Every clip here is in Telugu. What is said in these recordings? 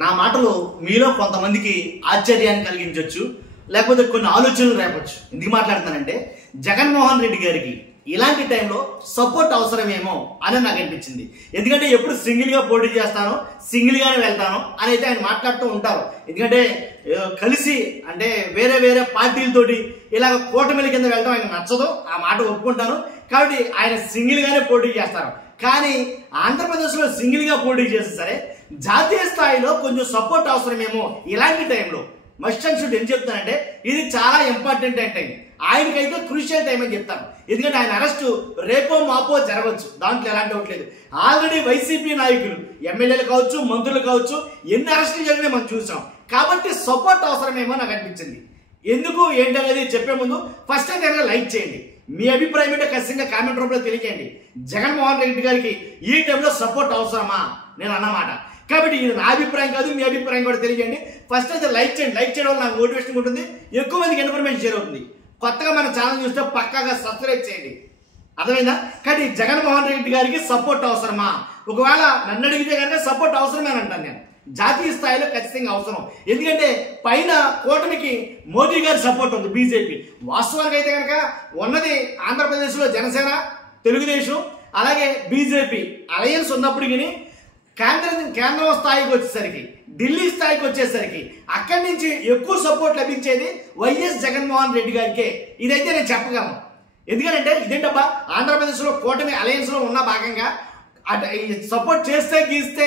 నా మాటలు మీలో కొంతమందికి ఆశ్చర్యాన్ని కలిగించవచ్చు, లేకపోతే కొన్ని ఆలోచనలు రేపొచ్చు. ఎందుకు మాట్లాడుతానంటే జగన్మోహన్ రెడ్డి గారికి ఇలాంటి టైంలో సపోర్ట్ అవసరమేమో అని నాకు అనిపించింది. ఎందుకంటే ఎప్పుడు సింగిల్గా పోటీ చేస్తాను, సింగిల్గానే వెళ్తాను అని అయితే ఆయన మాట్లాడుతూ ఉంటారు. ఎందుకంటే కలిసి అంటే వేరే వేరే పార్టీలతోటి ఇలాగ కూటమిల కింద వెళ్ళడం ఆయన నచ్చదు, ఆ మాట ఒప్పుకుంటాను. కాబట్టి ఆయన సింగిల్గానే పోటీ చేస్తారు. కానీ ఆంధ్రప్రదేశ్లో సింగిల్గా పోటీ చేస్తే సరే జాతీయ స్థాయిలో కొంచెం సపోర్ట్ అవసరమేమో ఇలాంటి టైంలో. మస్ట్ అండ్ షుడ్ ఏం చెప్తానంటే ఇది చాలా ఇంపార్టెంట్ టైం, ఆయనకైతే క్రూషియల్ టైం అని చెప్తాను. ఎందుకంటే ఆయన అరెస్టు రేపో మాపో జరగవచ్చు, దాంట్లో ఎలాంటి డౌట్ లేదు. ఆల్రెడీ వైసీపీ నాయకులు ఎమ్మెల్యేలు కావచ్చు, మంత్రులు కావచ్చు, ఎన్ని అరెస్టులు జరిగినా మనం చూసాం. కాబట్టి సపోర్ట్ అవసరమేమో నాకు అనిపించింది. ఎందుకు ఏంటనేది చెప్పే ముందు ఫస్ట్ అయితే లైక్ చేయండి, మీ అభిప్రాయం ఏంటో ఖచ్చితంగా కామెంట్ రూపంలో తెలియజేయండి. జగన్మోహన్ రెడ్డి గారికి ఈ టైంలో సపోర్ట్ అవసరమా నేను అన్నమాట. కాబట్టి ఇది నా అభిప్రాయం కాదు, మీ అభిప్రాయం కూడా తెలియజేయండి. ఫస్ట్ అయితే లైక్ చేయండి, లైక్ చేయడం వల్ల నాకు మోటివేషన్ ఉంటుంది, ఎక్కువ మందికి ఇన్ఫర్మేషన్ షేర్ అవుతుంది. కొత్తగా మన ఛానల్ చూస్తే పక్కాగా సబ్స్క్రైబ్ చేయండి, అర్థమైందా? కానీ జగన్మోహన్ రెడ్డి గారికి సపోర్ట్ అవసరమా? ఒకవేళ నన్ను అడిగితే కనుక సపోర్ట్ అవసరమేనంటాను నేను. జాతీయ స్థాయిలో ఖచ్చితంగా అవసరం. ఎందుకంటే పైన కూటమికి మోదీ గారి సపోర్ట్ ఉంది, బీజేపీ. వాస్తవానికి అయితే కనుక ఉన్నది ఆంధ్రప్రదేశ్లో జనసేన, తెలుగుదేశం, అలాగే బీజేపీ అలయన్స్ ఉన్నప్పటికీ కేంద్రం స్థాయికి వచ్చేసరికి, ఢిల్లీ స్థాయికి వచ్చేసరికి అక్కడి నుంచి ఎక్కువ సపోర్ట్ లభించేది వైఎస్ జగన్మోహన్ రెడ్డి గారికే. ఇదైతే నేను చెప్పగలను. ఎందుకంటే ఇదేంటబ్బా ఆంధ్రప్రదేశ్లో కూటమి అలయన్స్లో ఉన్న భాగంగా సపోర్ట్ చేస్తే గీస్తే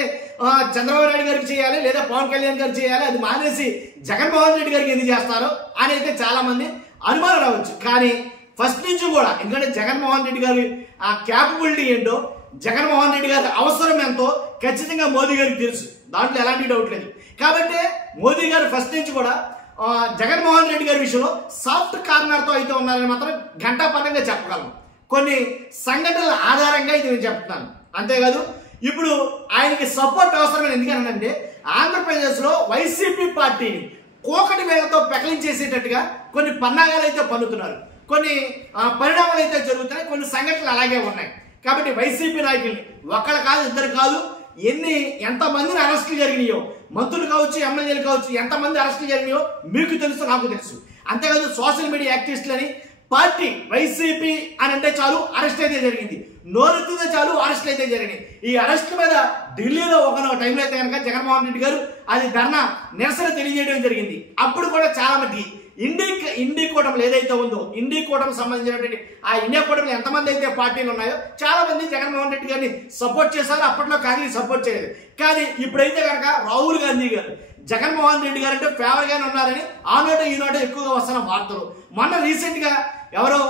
చంద్రబాబు నాయుడు గారికి చేయాలి, లేదా పవన్ కళ్యాణ్ గారికి చేయాలి, అది మానేసి జగన్మోహన్ రెడ్డి గారికి ఎందుకు చేస్తారు అని అయితే చాలా మంది అనుమానం రావచ్చు. కానీ ఫస్ట్ నుంచి కూడా ఎందుకంటే జగన్మోహన్ రెడ్డి గారి ఆ క్యాపబిలిటీ ఏంటో, జగన్మోహన్ రెడ్డి గారి అవసరం ఎంతో ఖచ్చితంగా మోదీ గారికి తెలుసు, దాంట్లో ఎలాంటి డౌట్ లేదు. కాబట్టి మోదీ గారు ఫస్ట్ నుంచి కూడా జగన్మోహన్ రెడ్డి గారి విషయంలో సాఫ్ట్ కార్నర్తో అయితే ఉన్నారని మాత్రం ఘంటాపథంగా చెప్పగలను. కొన్ని సంఘటనల ఆధారంగా ఇది నేను చెప్తున్నాను. అంతేకాదు ఇప్పుడు ఆయనకి సపోర్ట్ అవసరమైన ఎందుకనంటే ఆంధ్రప్రదేశ్లో వైసీపీ పార్టీని కోకటి వేళతో పెకలించేసేటట్టుగా కొన్ని పన్నాగాలు అయితే పన్నుతున్నారు, కొన్ని పరిణామాలు అయితే జరుగుతున్నాయి, కొన్ని సంఘటనలు అలాగే ఉన్నాయి. కాబట్టి వైసీపీ నాయకుల్ని ఒకళ్ళు కాదు, ఇద్దరు కాదు, ఎంతమందిని అరెస్టులు జరిగినాయో, మంత్రులు కావచ్చు, ఎమ్మెల్యేలు కావచ్చు, ఎంతమంది అరెస్టులు జరిగినాయో మీకు తెలుసు, నాకు తెలుసు. అంతేకాదు సోషల్ మీడియా యాక్టివిస్టులని పార్టీ వైసీపీ అని అంటే చాలు అరెస్ట్ అయితే జరిగింది, నోరెత్తితే చాలు అరెస్టులు అయితే జరిగినాయి. ఈ అరెస్టుల మీద ఢిల్లీలో ఒక టైంలో అయితే కనుక జగన్మోహన్ రెడ్డి గారు అది ధర్నా నిరసన తెలియజేయడం జరిగింది. అప్పుడు కూడా చాలా మటుకి ఇండి కూటమిలు ఏదైతే ఉందో, ఇండి కూటమికి సంబంధించినటువంటి ఆ ఇండియా కూటమిలో ఎంతమంది అయితే పార్టీలు ఉన్నాయో చాలా మంది జగన్మోహన్ రెడ్డి గారిని సపోర్ట్ చేశారు. అప్పట్లో కాంగ్రెస్ సపోర్ట్ చేయలేదు. కానీ ఇప్పుడైతే కనుక రాహుల్ గాంధీ గారు జగన్మోహన్ రెడ్డి గారు అంటే ఫేవర్ గానే ఉన్నారని ఆ నోట ఈ నోట ఎక్కువగా వస్తున్న వార్తలు. మొన్న రీసెంట్ గా ఎవరో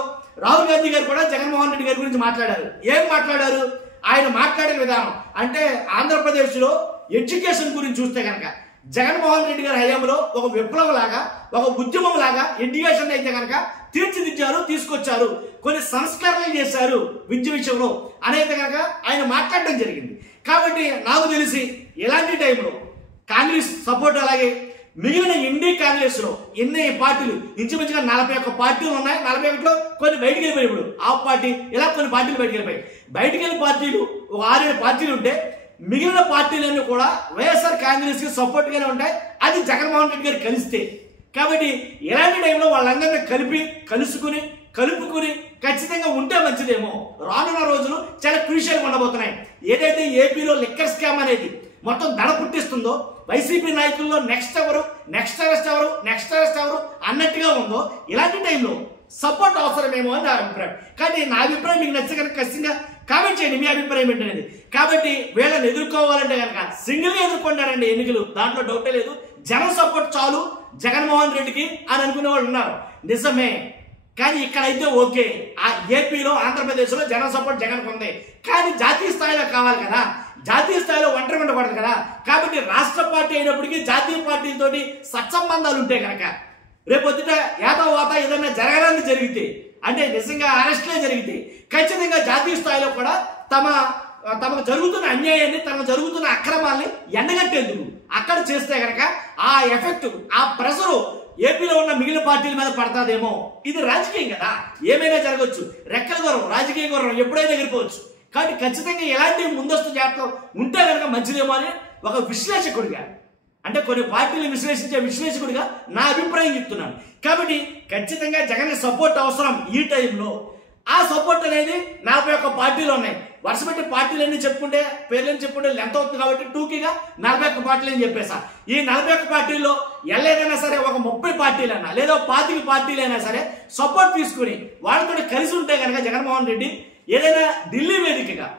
రాహుల్ గాంధీ గారు కూడా జగన్మోహన్ రెడ్డి గారి గురించి మాట్లాడారు. ఏం మాట్లాడారు? ఆయన మాట్లాడే విధానం అంటే ఆంధ్రప్రదేశ్లో ఎడ్యుకేషన్ గురించి చూస్తే కనుక జగన్మోహన్ రెడ్డి గారి హయాంలో ఒక విప్లవం లాగా, ఒక ఉద్యమం లాగా ఎడ్యుకేషన్ అయితే కనుక తీర్చిదిద్దారు, తీసుకొచ్చారు, కొన్ని సంస్కరణలు చేశారు విద్య విషయంలో అనేది కనుక ఆయన మాట్లాడడం జరిగింది. కాబట్టి నాకు తెలిసి ఇలాంటి టైంలో కాంగ్రెస్ సపోర్ట్, అలాగే మిగిలిన ఇండి కాంగ్రెస్ లో ఎన్ని పార్టీలు ఇంచుమించుగా 41 పార్టీలు ఉన్నాయి. 41లో కొన్ని బయటికి వెళ్ళిపోయి, ఇప్పుడు ఆ పార్టీ ఇలా కొన్ని పార్టీలు బయటికి వెళ్ళిపోయి, బయటికి వెళ్ళిన పార్టీలు ఒక 6-7 పార్టీలు ఉంటే మిగిలిన పార్టీలన్నీ కూడా వైఎస్ఆర్ కాంగ్రెస్ కి సపోర్ట్ గానే ఉంటాయి, అది జగన్మోహన్ రెడ్డి గారు కలిస్తే. కాబట్టి ఇలాంటి టైంలో వాళ్ళందరినీ కలుపుకుని ఖచ్చితంగా ఉంటే మంచిదేమో. రానున్న రోజులు చాలా క్రూషియల్గా ఉండబోతున్నాయి. ఏదైతే ఏపీలో లిక్కర్ స్కామ్ అనేది మొత్తం దడ పుట్టిస్తుందో, వైసీపీ నాయకుల్లో నెక్స్ట్ అరెస్ట్ ఎవరు అన్నట్టుగా ఉందో, ఇలాంటి టైంలో సపోర్ట్ అవసరమేమో అని నా అభిప్రాయం. కానీ నా అభిప్రాయం మీకు నచ్చే కనుక ఖచ్చితంగా కామెంట్ చేయండి మీ అభిప్రాయం ఏంటనేది. కాబట్టి వీళ్ళని ఎదుర్కోవాలంటే కనుక సింగిల్గా ఎదుర్కొంటారండి ఎన్నికలు, దాంట్లో డౌటే లేదు. జనం సపోర్ట్ చాలు జగన్మోహన్ రెడ్డికి అని అనుకునే వాళ్ళు ఉన్నారు, నిజమే. కానీ ఇక్కడైతే ఓకే, ఆ ఏపీలో ఆంధ్రప్రదేశ్లో జనం సపోర్ట్ జగన్కు ఉంది. కానీ జాతీయ స్థాయిలో కావాలి కదా, జాతీయ స్థాయిలో ఒంటరి ఉండకూడదు కదా. కాబట్టి రాష్ట్ర పార్టీ అయినప్పటికీ జాతీయ పార్టీలతోటి సత్సంబంధాలు ఉంటే కనుక రేపొద్దుట ఏదో ఏదైనా జరగడానికి జరిగితే, అంటే నిజంగా అరెస్ట్లే జరిగితే ఖచ్చితంగా జాతీయ స్థాయిలో కూడా తమకు జరుగుతున్న అన్యాయాన్ని, తమకు జరుగుతున్న అక్రమాల్ని ఎండగట్టేందుకు అక్కడ చేస్తే కనుక ఆ ఎఫెక్ట్, ఆ ప్రెషరు ఏపీలో ఉన్న మిగిలిన పార్టీల మీద పడతాదేమో. ఇది రాజకీయం కదా, ఏమైనా జరగవచ్చు. రెక్కల గుర్రం, రాజకీయ గుర్రం ఎప్పుడైనా ఎగిరిపోవచ్చు. కాబట్టి ఖచ్చితంగా ఎలాంటి ముందస్తు జాగ్రత్తలు ఉంటే కనుక మంచిదేమో అని ఒక విశ్లేషకుడిగా అంటే కొన్ని పార్టీలు విశ్లేషించే విశ్లేషకుడిగా నా అభిప్రాయం చెప్తున్నాను. కాబట్టి ఖచ్చితంగా జగన్ సపోర్ట్ అవసరం ఈ టైంలో. ఆ సపోర్ట్ అనేది 41 పార్టీలు ఉన్నాయి. వరుసపెట్టి పార్టీలన్నీ చెప్పుకుంటే పేర్లని చెప్పుకుంటే లెంత్ అవుతుంది కాబట్టి టూకీగా 41 పార్టీలు అని చెప్పేసా. ఈ 41 పార్టీల్లో ఎల్లేదైనా సరే ఒక 30 పార్టీలైనా లేదా 25 పార్టీలైనా సరే సపోర్ట్ తీసుకుని వాళ్ళతో కలిసి ఉంటే కనుక జగన్మోహన్ రెడ్డి ఏదైనా ఢిల్లీ వేదికగా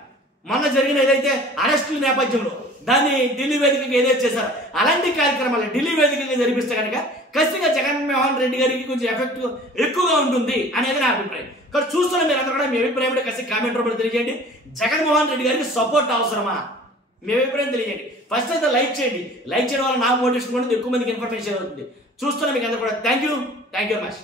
మొన్న జరిగిన ఏదైతే అరెస్టుల నేపథ్యంలో దాన్ని ఢిల్లీ వేదికగా ఏదైతే చేశారో అలాంటి కార్యక్రమాలు ఢిల్లీ వేదికగా జరిపిస్తే కనుక ఖచ్చితంగా జగన్మోహన్ రెడ్డి గారికి కొంచెం ఎఫెక్ట్ ఎక్కువగా ఉంటుంది అనేది నా అభిప్రాయం. ఇక్కడ చూస్తున్న మీరు అందరూ కూడా మీ అభిప్రాయం ఖచ్చితంగా కామెంట్ రూపంలో తెలియజేయండి. జగన్మోహన్ రెడ్డి గారికి సపోర్ట్ అవసరమా? మీ అభిప్రాయం తెలియజేయండి. ఫస్ట్ అయితే లైక్ చేయండి. లైక్ చేయడం వల్ల నాకు మోటివేషన్ కూడా ఎక్కువ మందికి ఇన్ఫర్మేషన్ అవుతుంది. చూస్తున్న మీకు అందరూ కూడా థ్యాంక్ యూ వెరీ మచ్.